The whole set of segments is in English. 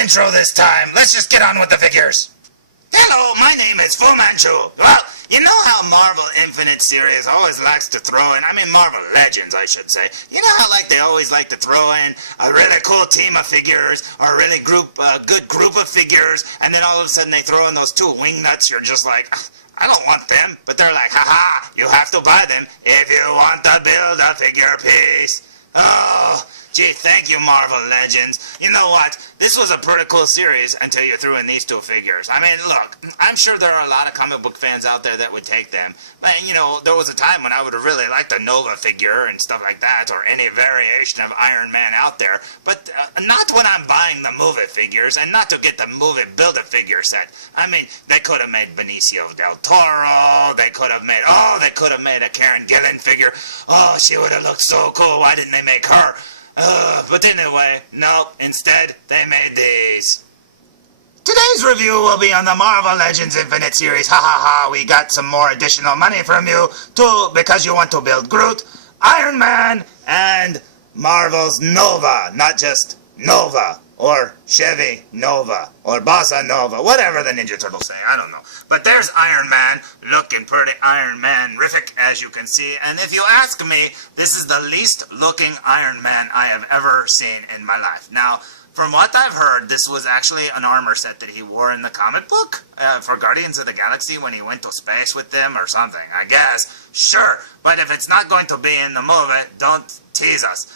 intro this time. Let's just get on with the figures. Hello, my name is Fu Manchu. Well, you know how Marvel Infinite series always likes to throw in, Marvel Legends, I should say. You know how they always like to throw in a really cool team of figures, or a really good group of figures, and then all of a sudden they throw in those two wingnuts. You're just like, I don't want them. But they're like, haha, you have to buy them if you want to build a figure piece. Oh, gee, thank you, Marvel Legends. You know what? This was a pretty cool series until you threw in these two figures. Look, I'm sure there are a lot of comic book fans out there that would take them. But, there was a time when I would have really liked a Nova figure and stuff like that, or any variation of Iron Man out there. But not when I'm buying the movie figures, and not to get the movie Build-A-Figure set. They could have made Benicio del Toro. They could have made a Karen Gillan figure. Oh, she would have looked so cool. Why didn't they make her? But anyway, nope, instead, they made these. Today's review will be on the Marvel Legends Infinite series. Ha ha ha, we got some more additional money from you, too, because you want to build Groot, Iron Man, and Marvel's Nova. Not just Nova, or Chevy Nova, or Bossa Nova, whatever the Ninja Turtles say, I don't know. But there's Iron Man, looking pretty Iron Man-rific, as you can see. And if you ask me, this is the least looking Iron Man I have ever seen in my life. Now, from what I've heard, this was actually an armor set that he wore in the comic book for Guardians of the Galaxy when he went to space with them or something, I guess. Sure, but if it's not going to be in the movie, don't tease us.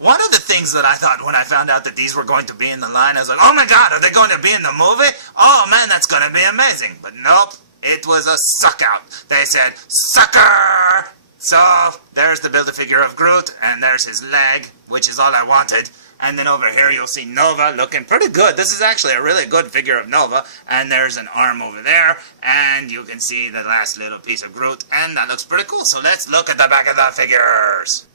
One of the things that I thought when I found out that these were going to be in the line, I was like, oh my god, are they going to be in the movie? Oh man, that's going to be amazing. But nope, it was a suck-out. They said, sucker! So, there's the Build-A-Figure of Groot, and there's his leg, which is all I wanted. And then over here you'll see Nova looking pretty good. This is actually a really good figure of Nova. And there's an arm over there, and you can see the last little piece of Groot, and that looks pretty cool. So let's look at the back of the figures.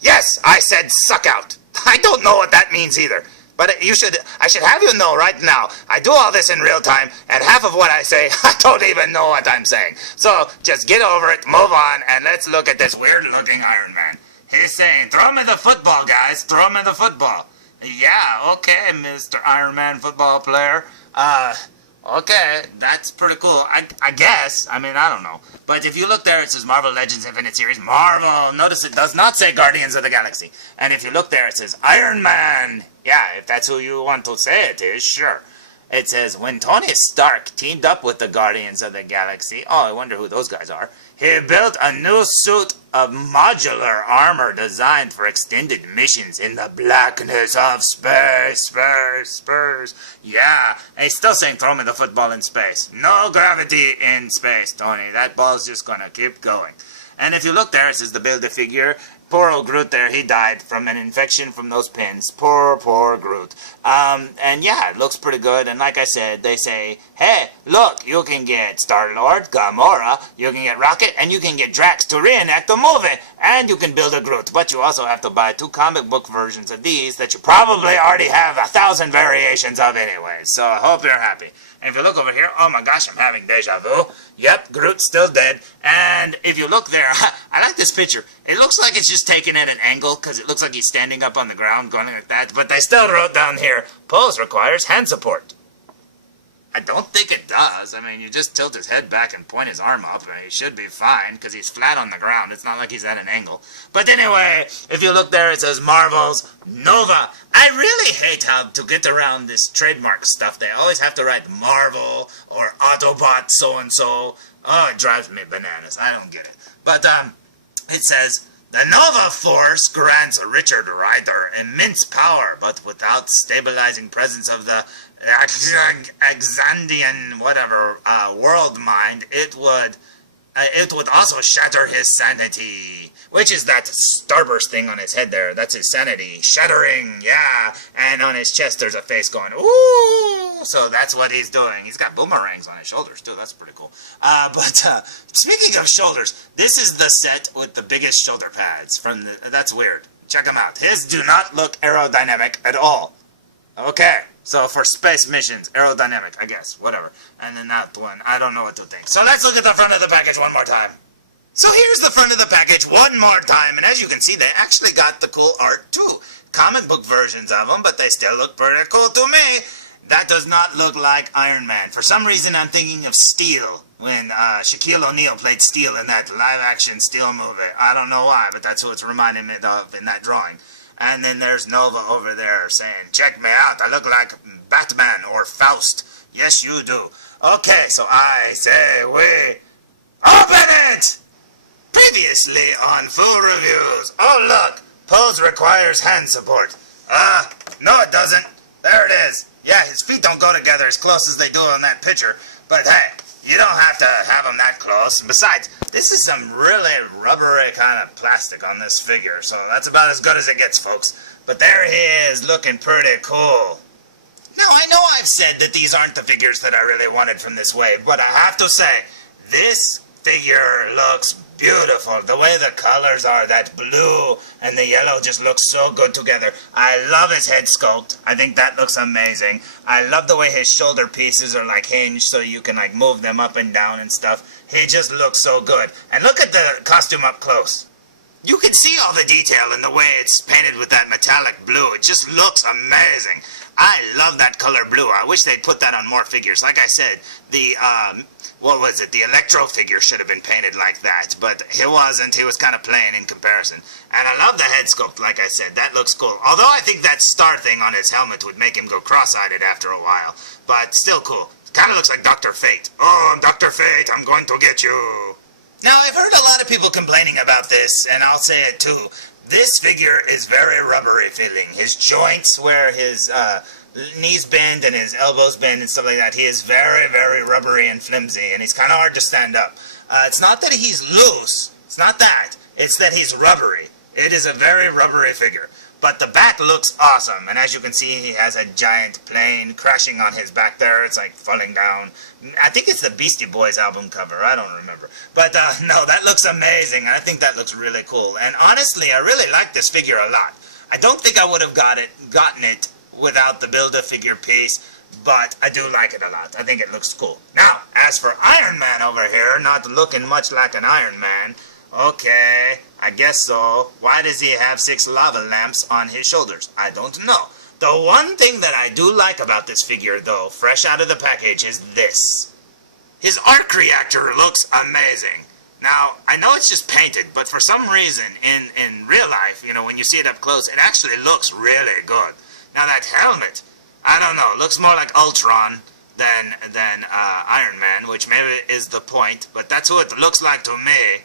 Yes, I said suck out. I don't know what that means either. But I should have you know right now, I do all this in real time, and half of what I say, I don't even know what I'm saying. So, just get over it, move on, and let's look at this weird-looking Iron Man. He's saying, throw me the football, guys, throw me the football. Yeah, okay, Mr. Iron Man football player. Okay, that's pretty cool. I guess. I don't know. But if you look there, it says Marvel Legends Infinite Series. Marvel. Notice it does not say Guardians of the Galaxy. And if you look there, it says Iron Man. Yeah, if that's who you want to say it is, sure. It says, when Tony Stark teamed up with the Guardians of the Galaxy, oh, I wonder who those guys are, he built a new suit of modular armor designed for extended missions in the blackness of space. Yeah, he's still saying throw me the football in space. No gravity in space, Tony. That ball's just gonna keep going. And if you look there, it says the Build-A-Figure. Poor old Groot there, he died from an infection from those pins. Poor Groot. And yeah, it looks pretty good. And like I said, they say, hey, look, you can get Star-Lord, Gamora, you can get Rocket, and you can get Drax to reenact the movie. And you can build a Groot. But you also have to buy 2 comic book versions of these that you probably already have 1,000 variations of anyway. So I hope you're happy. And if you look over here, oh my gosh, I'm having deja vu. Yep, Groot's still dead. And if you look there, I like this picture. It looks like it's just taken at an angle because it looks like he's standing up on the ground going like that. But they still wrote down here, pose requires hand support. I don't think it does. You just tilt his head back and point his arm up, and he should be fine, because he's flat on the ground. It's not like he's at an angle. But anyway, if you look there, it says Marvel's Nova. I really hate how, to get around this trademark stuff, they always have to write Marvel, or Autobot so-and-so. Oh, it drives me bananas. I don't get it. But, it says, the Nova Force grants Richard Rider immense power, but without stabilizing presence of the Axandian world mind, it would also shatter his sanity. Which is that starburst thing on his head there. That's his sanity. Shattering, yeah. And on his chest there's a face going, ooh. So that's what he's doing. He's got boomerangs on his shoulders too. That's pretty cool. But speaking of shoulders, this is the set with the biggest shoulder pads. That's weird. Check them out. His do not look aerodynamic at all. Okay. So for space missions, aerodynamic, I guess, whatever. And then that one, I don't know what to think. So let's look at the front of the package one more time. So here's the front of the package one more time, and as you can see, they actually got the cool art too. comic book versions of them, but they still look pretty cool to me. That does not look like Iron Man. For some reason, I'm thinking of Steel, when Shaquille O'Neal played Steel in that live-action Steel movie. I don't know why, but that's who it's reminding me of in that drawing. And then there's Nova over there saying, check me out, I look like Batman or Faust. Yes, you do. Okay, so I say we open it! Previously on Full Reviews. Oh, look, pose requires hand support. No it doesn't. There it is. Yeah, his feet don't go together as close as they do on that picture, but hey, you don't have to have them that close. And besides, this is some really rubbery kind of plastic on this figure, so that's about as good as it gets, folks. But there he is, looking pretty cool. Now, I know I've said that these aren't the figures that I really wanted from this wave, but I have to say, this figure looks beautiful. The way the colors are, that blue and the yellow just looks so good together. I love his head sculpt. I think that looks amazing. I love the way his shoulder pieces are like hinged so you can like move them up and down and stuff. He just looks so good. And look at the costume up close. You can see all the detail in the way it's painted with that metallic blue. It just looks amazing. I love that color blue. I wish they'd put that on more figures. Like I said, the what was it? The Electro figure should have been painted like that, but he wasn't. He was kind of plain in comparison. And I love the head sculpt, like I said. That looks cool. Although I think that star thing on his helmet would make him go cross-eyed after a while. But still cool. Kind of looks like Dr. Fate. Oh, I'm Dr. Fate. I'm going to get you. Now, I've heard a lot of people complaining about this, and I'll say it too. This figure is very rubbery feeling. His joints where his knees bend and his elbows bend and stuff like that, he is very, very rubbery and flimsy, and he's kind of hard to stand up. It's not that he's loose. It's not that. It's that he's rubbery. It is a very rubbery figure. But the back looks awesome, and as you can see, he has a giant plane crashing on his back there. It's like falling down. I think it's the Beastie Boys album cover. I don't remember. But no, that looks amazing. I think that looks really cool. And honestly, I really like this figure a lot. I don't think I would have gotten it without the Build-A-Figure piece, but I do like it a lot. I think it looks cool. Now, as for Iron Man over here, not looking much like an Iron Man, okay, I guess so. Why does he have 6 lava lamps on his shoulders? I don't know. The one thing that I do like about this figure, though, fresh out of the package, is this. His arc reactor looks amazing. Now, I know it's just painted, but for some reason, in real life, you know, when you see it up close, it actually looks really good. Now, that helmet, I don't know, looks more like Ultron than Iron Man, which maybe is the point, but that's who it looks like to me.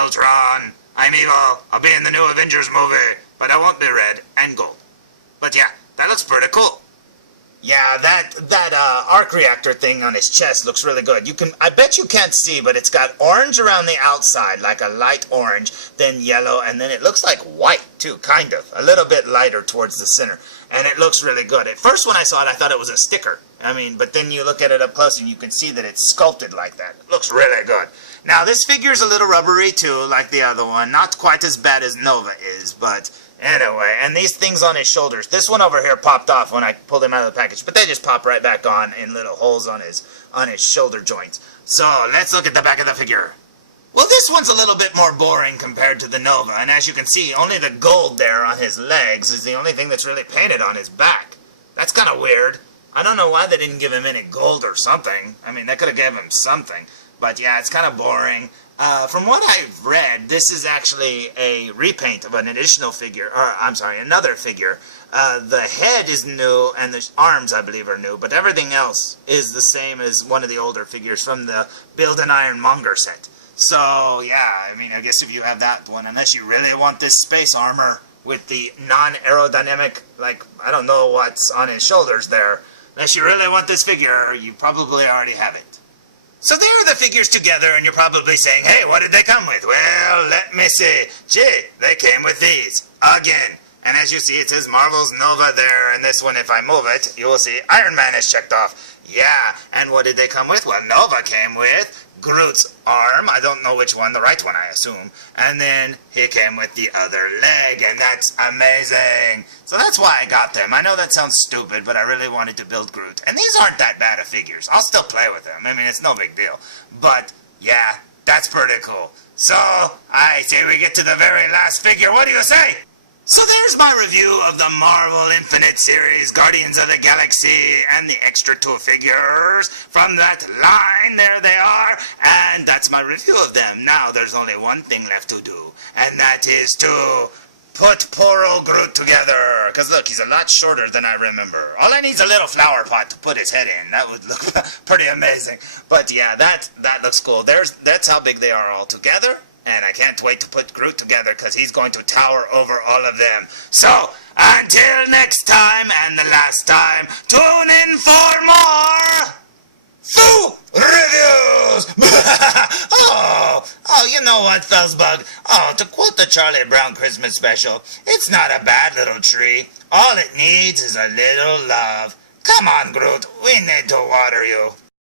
Ultron, I'm evil, I'll be in the new Avengers movie, but I won't be red and gold. But yeah, that looks pretty cool. Yeah, that arc reactor thing on his chest looks really good. I bet you can't see, but it's got orange around the outside, like a light orange, then yellow, and then it looks like white, too, kind of. A little bit lighter towards the center. And it looks really good. At first, when I saw it, I thought it was a sticker. I mean, but then you look at it up close, and you can see that it's sculpted like that. It looks really good. Now, this figure's a little rubbery, too, like the other one. Not quite as bad as Nova is, but anyway. And these things on his shoulders. This one over here popped off when I pulled him out of the package, but they just pop right back on in little holes on his shoulder joints. So, let's look at the back of the figure. Well, this one's a little bit more boring compared to the Nova, and as you can see, only the gold there on his legs is the only thing that's really painted on his back. That's kind of weird. I don't know why they didn't give him any gold or something. I mean, they could have given him something. But yeah, it's kind of boring. From what I've read, this is actually a repaint of an additional figure, or I'm sorry, another figure. The head is new, and the arms, I believe, are new, but everything else is the same as one of the older figures from the Build an Ironmonger set. So, yeah, I mean, I guess if you have that one, unless you really want this space armor with the non-aerodynamic, like, I don't know what's on his shoulders there, unless you really want this figure, you probably already have it. So there are the figures together, and you're probably saying, hey, what did they come with? Well, let me see. Gee, they came with these. Again. And as you see, it says Marvel's Nova there, and this one, if I move it, you will see Iron Man is checked off. Yeah, and what did they come with? Well, Nova came with Groot's arm. I don't know which one, the right one, I assume. And then he came with the other leg, and that's amazing. So that's why I got them. I know that sounds stupid, but I really wanted to build Groot. And these aren't that bad of figures. I'll still play with them. I mean, it's no big deal. But, yeah, that's pretty cool. So, I say we get to the very last figure. What do you say? So there's my review of the Marvel Infinite series, Guardians of the Galaxy, and the extra 2 figures from that line. There they are, and that's my review of them. Now there's only one thing left to do, and that is to put poor old Groot together. Because look, he's a lot shorter than I remember. All I need is a little flower pot to put his head in. That would look pretty amazing. But yeah, that looks cool. That's how big they are all together. And I can't wait to put Groot together because he's going to tower over all of them. So, until next time and the last time, tune in for more Foo Reviews! oh, you know what, felzbug? Oh, to quote the Charlie Brown Christmas special, it's not a bad little tree. All it needs is a little love. Come on, Groot, we need to water you.